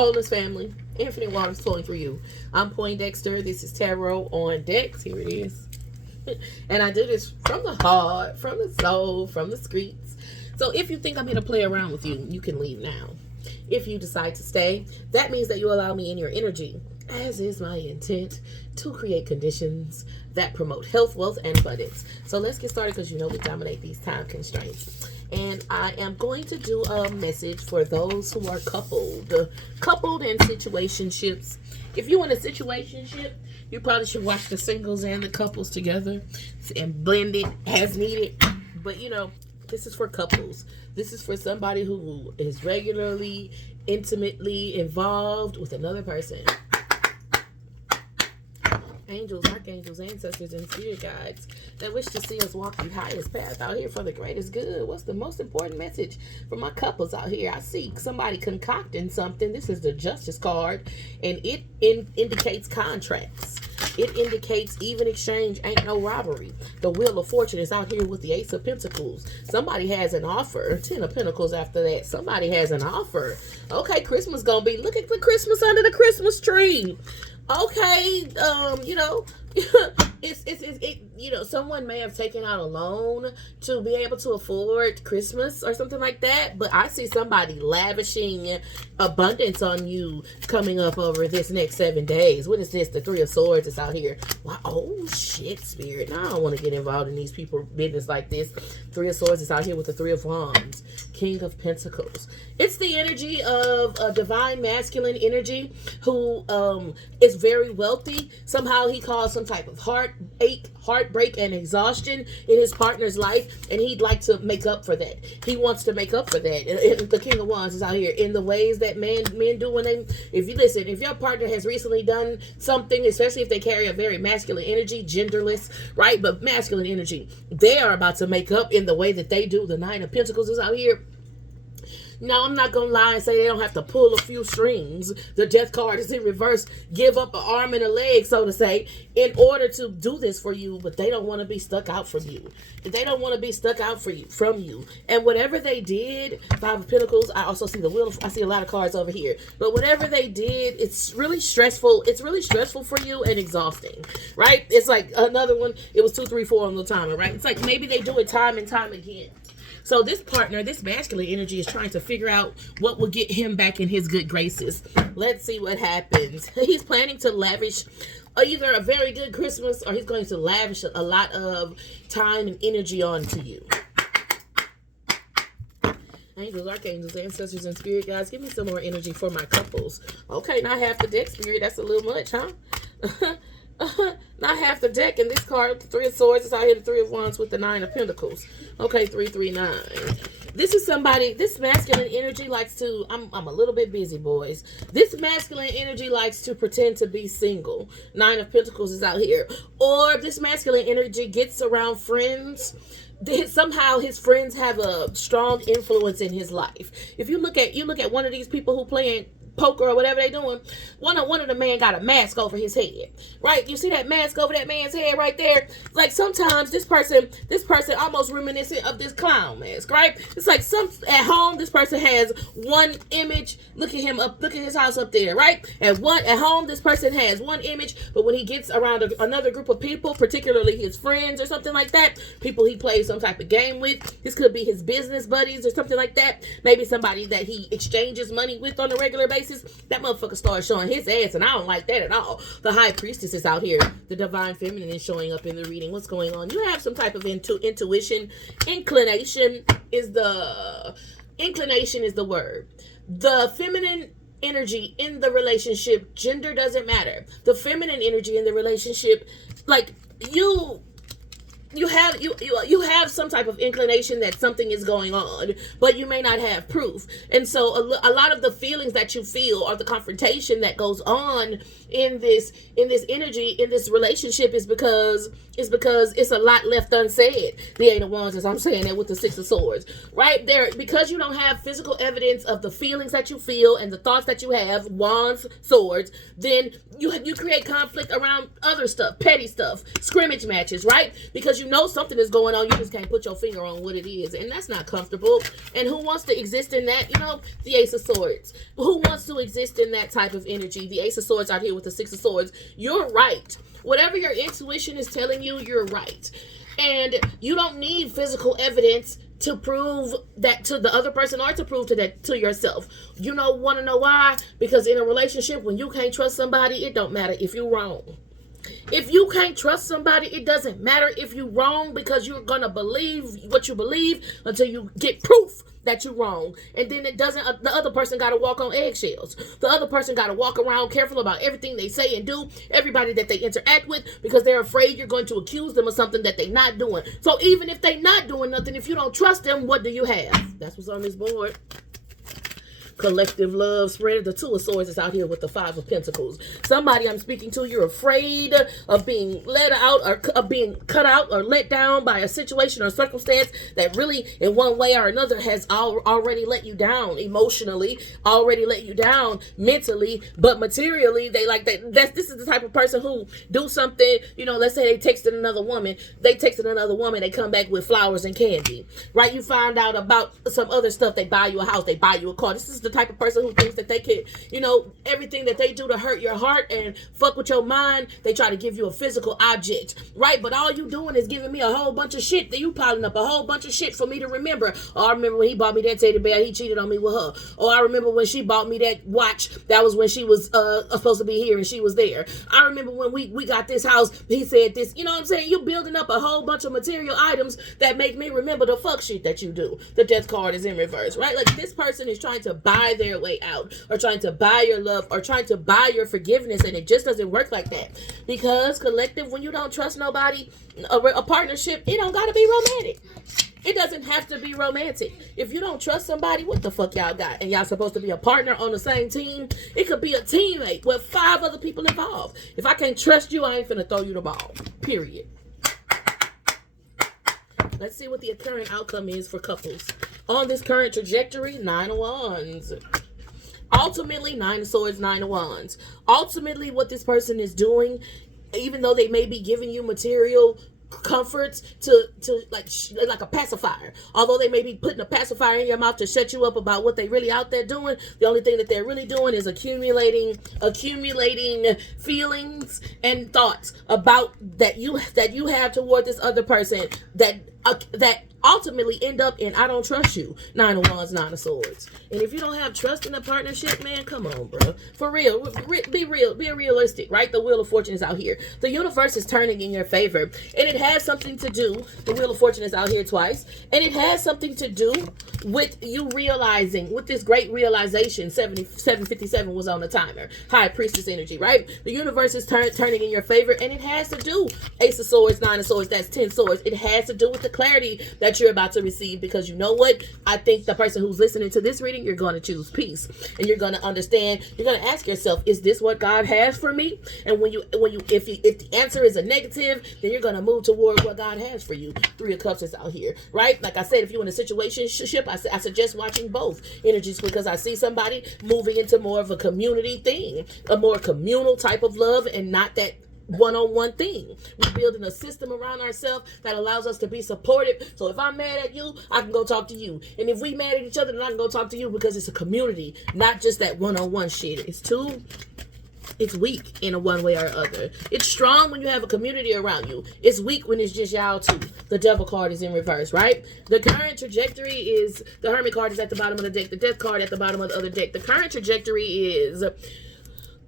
Wholeness family, Infinite Waters flowing through you. I'm Poindexter. This is Tarot on Decks. Here it is. And I do this from the heart, from the soul, from the streets. So if you think I'm here to play around with you, you can leave now. If you decide to stay, that means that you allow me in your energy, as is my intent, to create conditions that promote health, wealth, and abundance. So let's get started because you know we dominate these time constraints. And I am going to do a message for those who are coupled in situationships. If you're in a situationship, you probably should watch the singles and the couples together and blend it as needed. But you know, this is for couples. This is for somebody who is regularly, intimately involved with another person. Angels, archangels, ancestors, and spirit guides that wish to see us walk the highest path out here for the greatest good. What's the most important message for my couples out here? I see somebody concocting something. This is the Justice card, and it indicates contracts. It indicates even exchange ain't no robbery. The Wheel of Fortune is out here with the Ace of Pentacles. Somebody has an offer. 10 of Pentacles after that. Somebody has an offer. Okay, Christmas gonna be, look at the Christmas under the Christmas tree. Okay, you know, you know, someone may have taken out a loan to be able to afford Christmas or something like that, but I see somebody lavishing abundance on you coming up over this next 7 days. What is this? The Three of Swords is out here. Wow, oh shit, Spirit. Now I don't want to get involved in these people business like this. Three of Swords is out here with the Three of Wands. King of Pentacles. It's the energy of a divine masculine energy who is very wealthy. Somehow he caused some type of heartache, heartbreak, and exhaustion in his partner's life, and he'd like to make up for that. He wants to make up for that. And the King of Wands is out here in the ways that men do when they, if you listen, if your partner has recently done something, especially if they carry a very masculine energy, genderless, right, but masculine energy, they are about to make up in the way that they do. The Nine of Pentacles is out here. Now, I'm not going to lie and say they don't have to pull a few strings. The Death card is in reverse. Give up an arm and a leg, so to say, in order to do this for you. But they don't want to be stuck out from you. They don't want to be stuck out from you. And whatever they did, Five of Pentacles, I also see the Wheel. I see a lot of cards over here. But whatever they did, it's really stressful. It's really stressful for you and exhausting, right? It's like another one. It was 2, 3, 4 on the timer, right? It's like maybe they do it time and time again. So this partner, this masculine energy is trying to figure out what will get him back in his good graces. Let's see what happens. He's planning to lavish either a very good Christmas or he's going to lavish a lot of time and energy onto you. Angels, archangels, ancestors, and spirit guides, give me some more energy for my couples. Okay, not half the deck, Spirit. That's a little much, huh? Not half the deck. And this card, the Three of Swords, is out here, the Three of Wands with the Nine of Pentacles. Okay, 3, 3, 9. This is somebody, this masculine energy likes to, I'm a little bit busy, boys. This masculine energy likes to pretend to be single. Nine of Pentacles is out here. Or this masculine energy gets around friends. Somehow his friends have a strong influence in his life. If you look at one of these people who playing poker or whatever they doing, one of the men got a mask over his head, right? You see that mask over that man's head right there? Like sometimes this person almost reminiscent of this clown mask, right? It's like at home this person has one image. Look at him up, look at his house up there, right? At home this person has one image, but when he gets around another group of people, particularly his friends or something like that, people he plays some type of game with, this could be his business buddies or something like that, maybe somebody that he exchanges money with on a regular basis, that motherfucker started showing his ass, and I don't like that at all. The High Priestess is out here. The Divine Feminine is showing up in the reading. What's going on? You have some type of intuition. Inclination is the word. The feminine energy in the relationship, gender doesn't matter. The feminine energy in the relationship, like you have some type of inclination that something is going on, but you may not have proof. And so a lot of the feelings that you feel or the confrontation that goes on in this energy, in this relationship is because it's a lot left unsaid. The Eight of Wands, as I'm saying that with the Six of Swords, right there, because you don't have physical evidence of the feelings that you feel and the thoughts that you have, wands, swords, then you create conflict around other stuff, petty stuff, scrimmage matches, right? Because because you know something is going on. You just can't put your finger on what it is, and that's not comfortable. And who wants to exist in that? The Ace of Swords. Who wants to exist in that type of energy? The Ace of Swords out here with the Six of Swords. You're right. Whatever your intuition is telling you, you're right. And you don't need physical evidence to prove that to the other person or to prove to yourself. Want to know why? Because in a relationship, when you can't trust somebody, it don't matter if you're wrong. If you can't trust somebody, it doesn't matter if you're wrong, because you're going to believe what you believe until you get proof that you're wrong. And then the other person got to walk on eggshells. The other person got to walk around careful about everything they say and do, everybody that they interact with, because they're afraid you're going to accuse them of something that they're not doing. So even if they're not doing nothing, if you don't trust them, what do you have? That's what's on this board. Collective love spread. The Two of Swords is out here with the Five of Pentacles. Somebody I'm speaking to, you're afraid of being let out or of being cut out or let down by a situation or circumstance that really in one way or another has already let you down emotionally, already let you down mentally, but materially they like that. This is the type of person who do something, let's say they texted another woman, they come back with flowers and candy, right? You find out about some other stuff, they buy you a house, they buy you a car. This is the type of person who thinks that they can, everything that they do to hurt your heart and fuck with your mind, they try to give you a physical object, right? But all you doing is giving me a whole bunch of shit, that you piling up a whole bunch of shit for me to remember. Oh, I remember when he bought me that teddy bear, he cheated on me with her. Oh, I remember when she bought me that watch, that was when she was supposed to be here and she was there. I remember when we got this house, he said this. You know what I'm saying? You building up a whole bunch of material items that make me remember the fuck shit that you do. The Death card is in reverse, right? Like, this person is trying to buy their way out, or trying to buy your love, or trying to buy your forgiveness, and it just doesn't work like that. Because collective, when you don't trust nobody, a partnership, it don't gotta be romantic. It doesn't have to be romantic. If you don't trust somebody, what the fuck y'all got? And y'all supposed to be a partner on the same team? It could be a teammate with 5 other people involved. If I can't trust you, I ain't finna throw you the ball. Period. Let's see what the current outcome is for couples. On this current trajectory, 9 of Wands. Ultimately, 9 of Swords, 9 of Wands. Ultimately, what this person is doing, even though they may be giving you material comforts to like a pacifier, although they may be putting a pacifier in your mouth to shut you up about what they really out there doing, the only thing that they're really doing is accumulating feelings and thoughts about that you have toward this other person that ultimately end up in I don't trust you. 9 of Wands, 9 of Swords. And if you don't have trust in a partnership, man, come on, bro. For real. Be real. Be realistic, right? The Wheel of Fortune is out here. The universe is turning in your favor. And it has something to do, the Wheel of Fortune is out here twice, and it has something to do with you realizing, with this great realization. 757 was on the timer. High Priestess energy, right? The universe is turning in your favor, and it has to do, Ace of Swords, 9 of Swords, that's 10 swords. It has to do with the clarity that you're about to receive, because you know what? I think the person who's listening to this reading, you're going to choose peace, and you're going to understand. You're going to ask yourself, is this what God has for me? And if the answer is a negative, then you're going to move toward what God has for you. 3 of Cups is out here, right? Like I said, if you're in a situationship, I suggest watching both energies, because I see somebody moving into more of a community thing, a more communal type of love, and not that one-on-one thing. We're building a system around ourselves that allows us to be supportive. So if I'm mad at you, I can go talk to you. And if we mad at each other, then I can go talk to you, because it's a community, not just that one-on-one shit. It's weak in a one way or other. It's strong when you have a community around you. It's weak when it's just y'all two. The Devil card is in reverse, right? The current trajectory is, the Hermit card is at the bottom of the deck. The Death card at the bottom of the other deck. The current trajectory is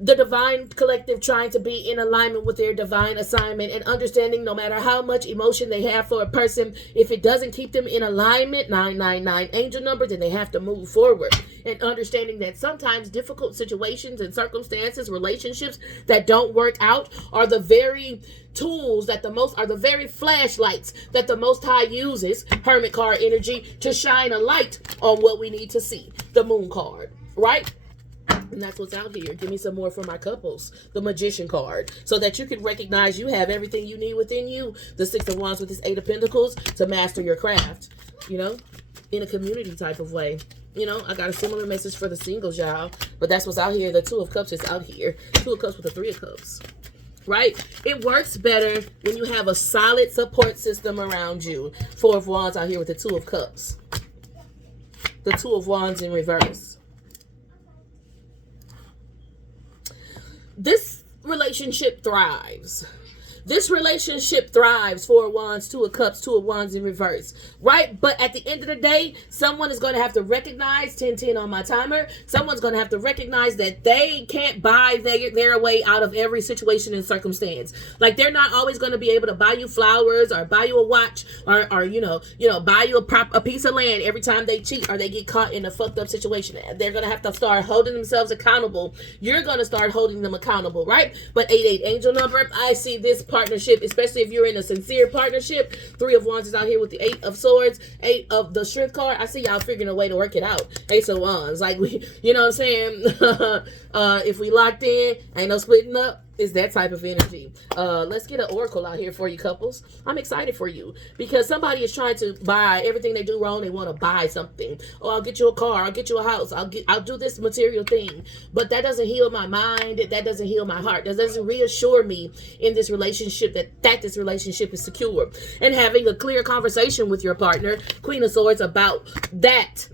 the divine collective trying to be in alignment with their divine assignment, and understanding no matter how much emotion they have for a person, if it doesn't keep them in alignment, 999 angel number, then they have to move forward. And understanding that sometimes difficult situations and circumstances, relationships that don't work out, are the very tools that are the very flashlights that the Most High uses, Hermit card energy, to shine a light on what we need to see. The Moon card, right? And that's what's out here. Give me some more for my couples. The Magician card. So that you can recognize you have everything you need within you. The 6 of Wands with this 8 of Pentacles to master your craft. In a community type of way. I got a similar message for the singles, y'all. But that's what's out here. The 2 of Cups is out here. 2 of Cups with the 3 of Cups. right? It works better when you have a solid support system around you. Four of Wands out here with the Two of Cups. The Two of Wands in reverse. This relationship thrives. This relationship thrives. Four of Wands, Two of Cups, Two of Wands in reverse, right? But at the end of the day, someone is going to have to recognize, 10-10 on my timer, someone's going to have to recognize that they can't buy their way out of every situation and circumstance. Like, they're not always going to be able to buy you flowers or buy you a watch or buy you a piece of land every time they cheat or they get caught in a fucked up situation. They're going to have to start holding themselves accountable. You're going to start holding them accountable, right? But 8-8 angel number, I see this partnership, especially if you're in a sincere partnership. Three of Wands is out here with the Eight of Swords, Eight of the Strength card. I see y'all figuring a way to work it out. Ace of Wands, like, you know what I'm saying? If we locked in, ain't no splitting up. It's that type of energy. Let's get an oracle out here for you, couples. I'm excited for you because somebody is trying to buy everything they do wrong. They want to buy something. Oh, I'll get you a car. I'll get you a house. I'll do this material thing. But that doesn't heal my mind. That doesn't heal my heart. That doesn't reassure me in this relationship that this relationship is secure. And having a clear conversation with your partner, Queen of Swords, about that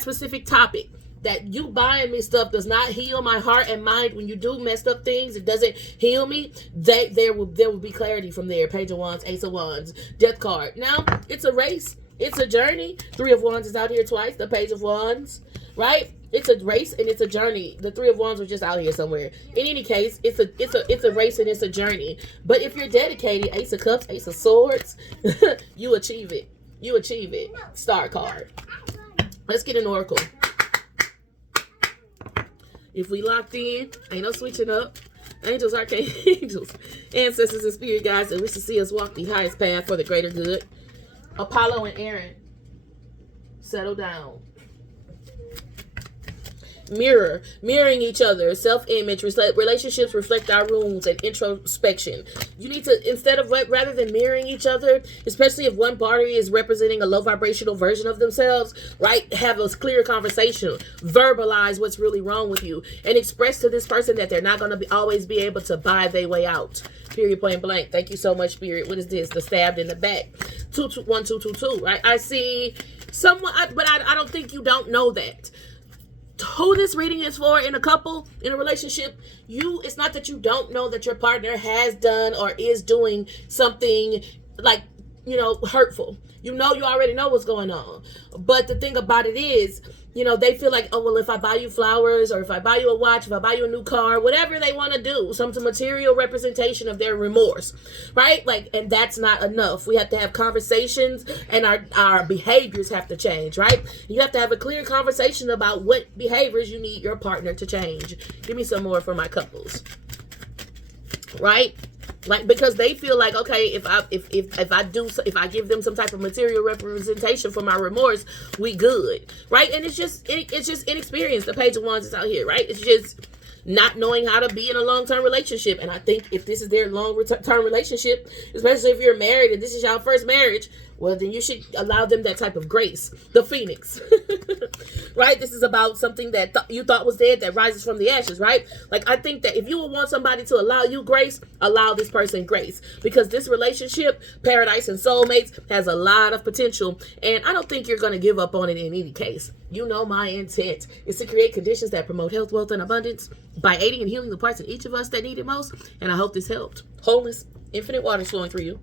specific topic. That you buying me stuff does not heal my heart and mind. When you do messed up things, it doesn't heal me. There will be clarity from there. Page of Wands, Ace of Wands, Death card. Now, it's a race. It's a journey. Three of Wands is out here twice. The Page of Wands, right? It's a race and it's a journey. The Three of Wands was just out here somewhere. In any case, it's a race and it's a journey. But if you're dedicated, Ace of Cups, Ace of Swords, you achieve it. You achieve it. Star card. Let's get an oracle. If we locked in, ain't no switching up. Angels, archangels, ancestors, and spirit guides that wish to see us walk the highest path for the greater good. Apollo and Aaron, settle down. Mirroring each other, self-image, relationships reflect our wounds and introspection. You need to, rather than mirroring each other, especially if one party is representing a low vibrational version of themselves, right? Have a clear conversation, verbalize what's really wrong with you, and express to this person that they're not going to always be able to buy their way out. Period, point blank. Thank you so much, Spirit. What is this? The stabbed in the back. 1222, right? I see someone, but I don't think you don't know that. Who this reading is for in a couple, in a relationship, it's not that you don't know that your partner has done or is doing something like, hurtful. You already know what's going on. But the thing about it is, they feel like, oh, well, if I buy you flowers or if I buy you a watch, if I buy you a new car, whatever they want to do, some material representation of their remorse, right? Like, and that's not enough. We have to have conversations and our behaviors have to change, right? You have to have a clear conversation about what behaviors you need your partner to change. Give me some more for my couples, right? Like, because they feel like, okay, if I give them some type of material representation for my remorse, we good, right? And it's just inexperience. The Page of Wands is out here, right? It's just not knowing how to be in a long-term relationship. And I think if this is their long-term relationship, especially if you're married and this is your first marriage, well, then you should allow them that type of grace. The Phoenix, right? This is about something that you thought was dead that rises from the ashes, right? Like, I think that if you would want somebody to allow you grace, allow this person grace. Because this relationship, paradise and soulmates, has a lot of potential. And I don't think you're going to give up on it in any case. My intent is to create conditions that promote health, wealth, and abundance by aiding and healing the parts of each of us that need it most. And I hope this helped. Wholeness, infinite waters flowing through you.